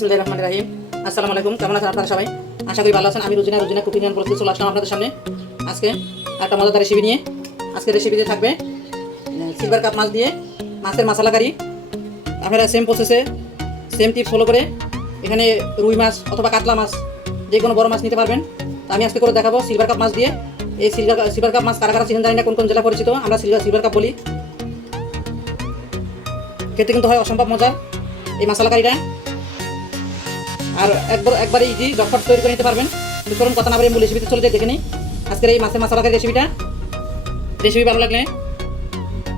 বিসমুল্লাহ রহমান রাহিম। আসসালামু আলাইকুম, কেমন আছেন আপনারা সবাই? আশা করি ভালো আছেন। আমি রুজিনা রুজিনা কুকিং অ্যান্ড চলে আসলাম আপনাদের সামনে। আজকে একটা মজাদার রেসিপি নিয়ে আজকে রেসিপিতে থাকবে সিলভার কাপ মাছ দিয়ে, মাছের মশলা কারি আপনারা সেম প্রসেসে সেম টিপস ফলো করে এখানে রুই মাছ অথবা কাতলা মাছ, যে কোনো বড় মাছ নিতে পারবেন। আমি আজকে করে দেখাবো সিলভার কাপ মাছ দিয়ে। এই সিলভার সিলভার কাপ মাছ কারা কারা চিকেন জানি না কোন কোন জেলা পরিচিত, আমরা সিলভার সিলভার কাপ বলি। খেতে কিন্তু হয় অসম্ভব মজা এই মশলা কারিটা আর একবার একবারে ইজি জটফট তৈরি করে নিতে পারবেন। তো চলুন, কথা না বলে মূল রেসিপিতে চলে যাই, দেখে নিই। আজকের এই মাছের মশলা কারি রেসিপিটা রেসিপি ভালো লাগলে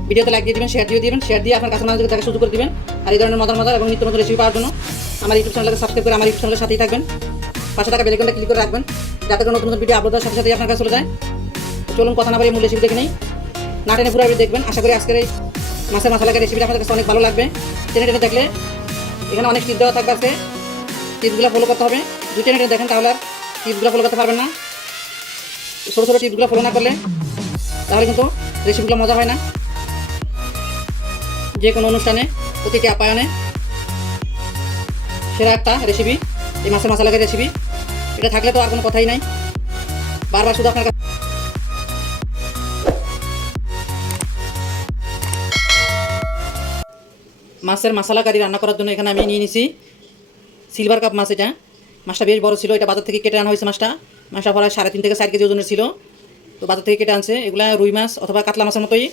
ভিডিওতে লাইক দিয়ে দিবেন শেয়ার দিয়ে দিবেন শেয়ার দিয়ে আপনার কাছে মানুষকে দেখা শুরু করে দিবেন। আর এই ধরনের মজার মজার এবং নিত্য নতুন রেসিপি পাওয়ার জন্য আমার ইউটিউব চ্যানেলকে সাবস্ক্রাইব করে আমার ইউটিউব চ্যানেলের সাথেই থাকবেন। পাশে থাকা বেলেকনটা ক্লিক করে রাখবেন, যাতে করে নতুন নতুন ভিডিও আপলোড সাথে সাথে আপনার কাছে চলে যায়। চলুন, কথা না বলে মূল রেসিপি দেখে নিই। না টেনে পুরো দেখবেন। আশা করি আজকের এই মাছের মশলাকার রেসিপিটা আপনাদের কাছে অনেক ভালো লাগবে। টেনে টেনে দেখলে এখানে অনেক দেওয়া থাকবে আজকে টিপসগুলো ফলো করতে হবে। দুই টেনে দেখেন তাহলে আর টিপসগুলো ফলো করতে পারবেন না। ছোটো ছোটো টিপসগুলো ফলো না করলে তাহলে কিন্তু রেসিপিগুলো মজা হয় না। যে কোনো অনুষ্ঠানে প্রতিটি আপ্যায়নে সেরা একটা রেসিপি, এই মাছের মশলাকের রেসিপি। এটা থাকলে তো আর কোনো কথাই নাই। বারবার শুধু আপনার মাছের মশলা কারি রান্না করার জন্য এখানে আমি নিয়ে নিছি। সিলভার কাপ মাছ এটা। মাছটা বেশ বড় ছিল, এটা বাজার থেকে কেটে আনা হয়েছে মাছটা। মাছটা প্রায় সাড়ে তিন থেকে চার কেজি ওজনের ছিল। তো বাজার থেকে কেটে আনছে। এগুলা রুই মাছ অথবা কাতলা মাছের মতোই,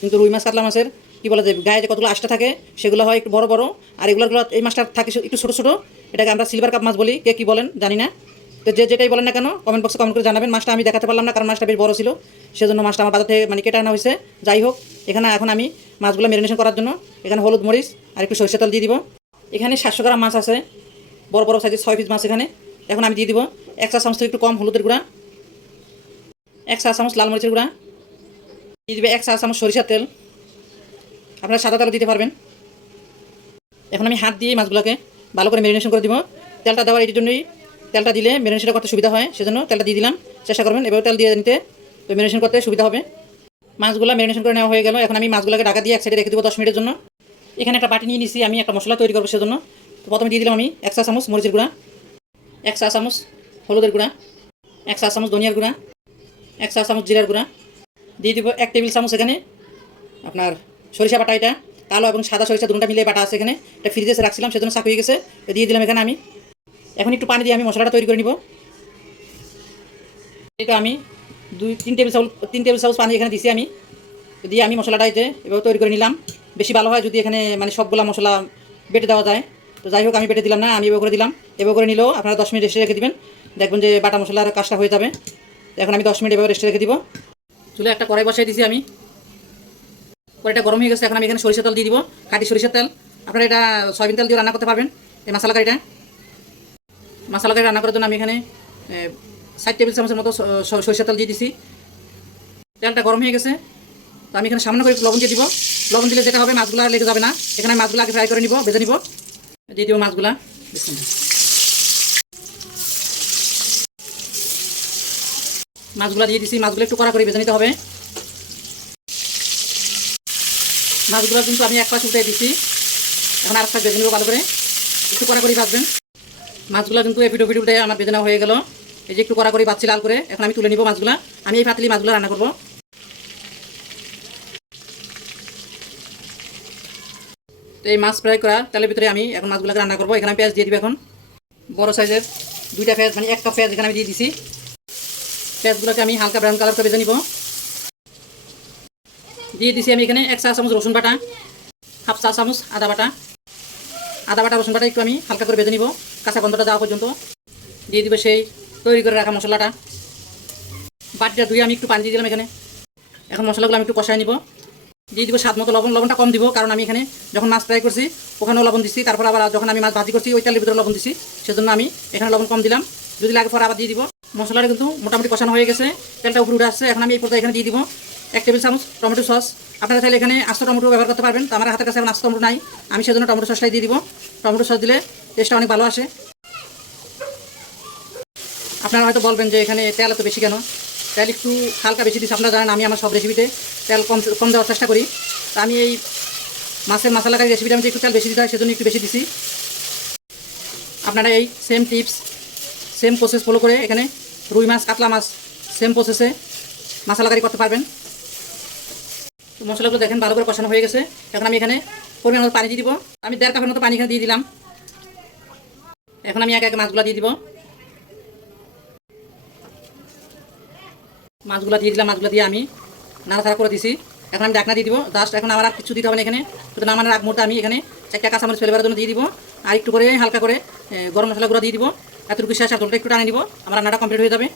কিন্তু রুই মাছ, কাতলা মাছের, কী বলা যায়, গায়ে যে কতগুলো আশটা থাকে, সেগুলো হয় একটু বড় বড়। আর এগুলোগুলো এই মাছটা থাকে একটু ছোটো ছোটো। এটাকে আমরা সিলভার কাপ মাছ বলি। কে কী বলেন, জানি না। তো যে যেটাই বলেন না কেন কমেন্ট বক্সে কমেন্ট করে জানাবেন। মাছটা আমি দেখাতে পারলাম না, কারণ মাছটা বেশ বড় ছিল। সেজন্য মাছটা আমার বাজার থেকে মানে কেটে আনা হয়েছে। যাই হোক, এখানে এখন আমি মাছগুলো ম্যারিনেশন করার জন্য, এখানে হলুদ মরিচ আর একটু সরিষা তেল দিয়ে দিব। এখানে সাতশো গ্রাম মাছ আছে। বড় বড় সাইজের ছয় পিস মাছ এখানে। এখন আমি দিয়ে দিব এক চা চামচ একটু কম হলুদের গুঁড়া, এক চা চামচ লাল মরিচের গুঁড়া, দিয়ে দিবে এক চা চামচ সরিষার তেল। আপনারা সাদা তেল দিতে পারবেন। এখন আমি হাত দিয়ে মাছগুলোকে ভালো করে ম্যারিনেশন করে দিব। তেলটা দেওয়ার এটির জন্যই তেলটা দিলে ম্যারিনেশনটা করতে সুবিধা হয়, সেজন্য তেলটা দিয়ে দিলাম। চেষ্টা করবেন এবার তেল দিয়ে নিতে। তো ম্যারিনেশন করতে সুবিধা হবে। মাছগুলো ম্যারিনেশন করে নেওয়া হয়ে গেল। এখন আমি মাছগুলোকে ঢাকা দিয়ে এক সাইডে রেখে দেবো দশ মিনিটের জন্য। এখানে একটা বাটি নিয়ে নিছি, আমি একটা মশলা তৈরি করব সেজন্য। তো প্রথমে দিয়ে দিলাম আমি এক চা চামচ মরিচের গুঁড়া, এক চা চামচ হলুদের গুঁড়া, এক চা চামচ ধনিয়ার গুঁড়া, এক চা চামচ জিরার গুঁড়া। দিয়ে দিব এক টেবিল চামচ এখানে আপনার সরিষা বাটা এটা কালো এবং সাদা সরিষা দুটা মিলে বাটা আছে এখানে। এটা ফ্রিজে রাখছিলাম, সেজন্য চাক হয়ে গেছে। দিয়ে দিলাম এখানে আমি। এখন একটু পানি দিয়ে আমি মশলাটা তৈরি করে নিব। এটা আমি দুই, তিন টেবিল চাউল তিন টেবিল চামচ পানি এখানে দিছি আমি। দিয়ে আমি মশলাটা এতে এভাবে তৈরি করে নিলাম। বেশি ভালো হয় যদি এখানে মানে সবগুলা মশলা বেটে দেওয়া যায়। তো যাই হোক, আমি বেটে দিলাম না, আমি এভাবে করে দিলাম। এভাবে করে নিলেও আপনারা দশ মিনিট রেস্টে রেখে দিবেন। দেখবেন যে বাটা মশলার কাজটা হয়ে যাবে। এখন আমি দশ মিনিট এভাবে রেস্টে রেখে দিব। চুলে একটা কড়াই বসাই দিছি আমি। কড়াইটা গরম হয়ে গেছে, এখন আমি এখানে সরিষা তেল দিয়ে দিব। কাটি সরিষার তেল। আপনারা এটা সয়াবিন তেল দিয়ে রান্না করতে পারবেন, এই মশলা কারিটা। মশলা কারি রান্না করার জন্য আমি এখানে ষাট টেবিল চামচের মতো সরিষা তেল দিয়ে দিছি। তেলটা গরম হয়ে গেছে। তো আমি এখানে সামান্য করে লবণ দিয়ে দিব। লবণ দিলে যেটা হবে, মাছগুলো আর লেগে যাবে না। এখানে মাছগুলো আগে ফ্রাই করে নিব, ভেজে নিব। দিয়ে দিব মাছগুলা। মাছগুলো দিয়ে দিছি, মাছগুলো একটু কড়া করে ভেজে নিতে হবে। মাছগুলো কিন্তু আমি এক পাশ উঠে দিছি। এখন আর একটা ভেজে নেব ভালো করে। একটু কড়া করে ভাজবেন। মাছগুলো কিন্তু এপিট ওপিট উঠে আমার নেওয়া হয়ে গেল। এই যে একটু কড়া করে বাচ্চি লাল করে, এখন আমি তুলে নিব মাছগুলো। আমি এই পাতলি মাছগুলো রান্না করব। তো এই মাছ ফ্রাই করা, তেলের ভিতরে আমি এখন মাছগুলোকে রান্না করব। এখানে পেঁয়াজ দিয়ে দিব এখন। বড় সাইজের দুইটা পেঁয়াজ মানে এক কাপ পেঁয়াজ এখানে আমি দিয়ে দিছি। পেঁয়াজগুলোকে আমি হালকা ব্রাউন কালার করে ভেজে নিব। দিয়ে দিছি আমি এখানে এক চা চামচ রসুন বাটা, হাফ চা চামচ আদা বাটা। আদা বাটা, রসুন বাটা একটু আমি হালকা করে ভেজে নিব, কাঁচা গন্ধটা যাওয়া পর্যন্ত। দিয়ে দিব সেই তৈরি করে রাখা মশলাটা। বাটিটা ধুয়ে আমি একটু পানি দিয়ে দিলাম এখানে। এখন মশলাগুলো আমি একটু কষায় নিব। দিয়ে দিব স্বাদ মতো লবণ, লবণটা কম দিব, কারণ আমি এখানে যখন মাছ ফ্রাই করছি, ওখানেও লবণ দিচ্ছি তারপর আবার যখন আমি মাছ ভাজি করছি, ওই তেলের ভিতরে লবণ দিচ্ছি সেজন্য আমি এখানে লবণ কম দিলাম। যদি লাগে পরে আবার দিয়ে দিব। মশলাটা কিন্তু মোটামুটি কষানো হয়ে গেছে, তেলটা উপরে উঠে আসছে, এখন আমি এই পর্যায়ে এখানে দিয়ে দিব এক টেবিল চামচ টমেটো সস। আপনারা চাইলে এখানে আস্ত টমেটো ব্যবহার করতে পারবেন, তো আমার হাতের কাছে এখন আস্ত টমেটো নাই, আমি সেজন্য টমেটো সসটাই দিয়ে দিব। টমেটো সস দিলে টেস্টটা অনেক ভালো আসে। আপনারা হয়তো বলবেন যে এখানে তেল এত বেশি কেন? তেল একটু হালকা বেশি দিচ্ছি আপনারা জানেন আমি আমার সব রেসিপিতে তেল কম কম দেওয়ার চেষ্টা করি। আমি এই মাছের মশলা কারি রেসিপিটা আমি একটু তেল বেশি দিতে হয়, সেজন্য একটু বেশি দিছি। আপনারা এই same tips same process follow করে এখানে রুই মাছ, কাতলা মাছ সেম প্রসেসে মশলা কারি করতে পারবেন। তো মশলাগুলো দেখেন ভালো করে কষানো হয়ে গেছে। এখন আমি এখানে পরিমাণ মতো পানি দিয়ে দিব। আমি দেড় কাপের মতো পানি এখানে দিয়ে দিলাম। এখন আমি এক এক মাছগুলো দিয়ে দিব। মাছগুলো দিয়ে দিলাম, মাছগুলো দিয়ে আমি নাড়াচাড়া করে দিছি। এখন আমি ডাকনা দিয়ে দিব। জাস্ট এখন আমার আর কিছু দিতে হবে না এখানে। শুধু নামানোর আগ মুহূর্তে আমি এখানে চারটা কাঁচামরিচ ফেলে জন্য দিয়ে দিব। আর একটু করে হালকা করে গরম মশলা গুঁড়ো দিয়ে দিব। এতটুকু শেষ আর জলটা একটু টানে দিব আমার রান্নাটা কমপ্লিট হয়ে যাবে।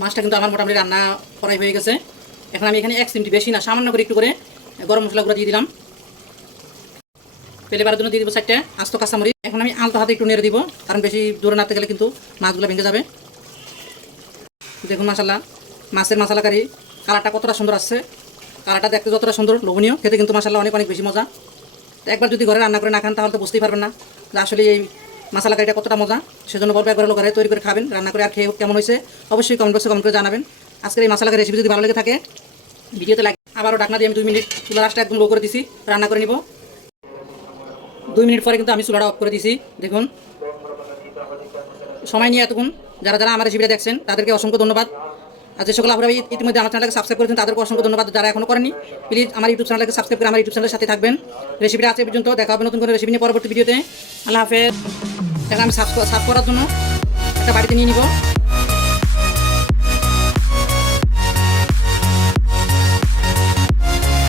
মাছটা কিন্তু আমার মোটামুটি রান্না করাই হয়ে গেছে। এখন আমি এখানে এক চিমটি বেশি না, সামান্য করে একটু করে গরম মশলা গুঁড়ো দিয়ে দিলাম। পেলে বারের জন্য দিয়ে দিব চারটে আস্ত কাঁচামরিচ। এখন আমি আলতো হাতে একটু নেড়ে দিব, কারণ বেশি দূরে নাড়তে গেলে কিন্তু মাছগুলো ভেঙে যাবে। দেখুন মাসাল্লাহ মাছের মশলা কারি কালারটা কতটা সুন্দর আসছে। কালারটা দেখতে যতটা সুন্দর, লোভনীয়, খেতে কিন্তু মাসাল্লাহ অনেক অনেক বেশি মজা। তো একবার যদি ঘরে রান্না করে না খান, তাহলে তো বুঝতেই পারবেন না যে আসলে এই মশলা কারিটা কতটা মজা। সেজন্য বলব একবার ঘরে তৈরি করে খাবেন, রান্না করে আর খেয়ে কেমন হয়েছে, অবশ্যই কমেন্ট বক্সে কমেন্ট করে জানাবেন। আজকের এই মশলা রেসিপি যদি ভালো লেগে থাকে, ভিডিওতে লাগে আবারও ডাকনা দিয়ে আমি দুই মিনিট চুলা রাসটা একদম লো করে দিছি, রান্না করে নিব। দুই মিনিট পরে কিন্তু আমি চুলাটা অফ করে দিছি, দেখুন। সময় নিয়ে এতক্ষণ যারা যারা আমার শিবিরে দেখছেন, তাদেরকে অসংখ্য ধন্যবাদ। আর যে সকল আপনারা ইতি- ইতিমধ্যে আমার চ্যানেলকে সাবস্ক্রাইব করেছেন, তাদেরকে অসংখ্য ধন্যবাদ। যারা এখনও করেনি প্লিজ আমার ইউটিউব চ্যানেলকে সাবস্ক্রাইব করে আমার ইউটিউব চ্যানেলের সাথে থাকবেন। রেসিপিটা আছে পর্যন্ত, দেখা হবে নতুন করে রেসিপি নিয়ে পরবর্তী ভিডিওতে। আল্লাহ হাফেজ। এখন আমি সাবস্ক্রাইব সার্চ করার জন্য একটা বাড়িতে নিয়ে নিব।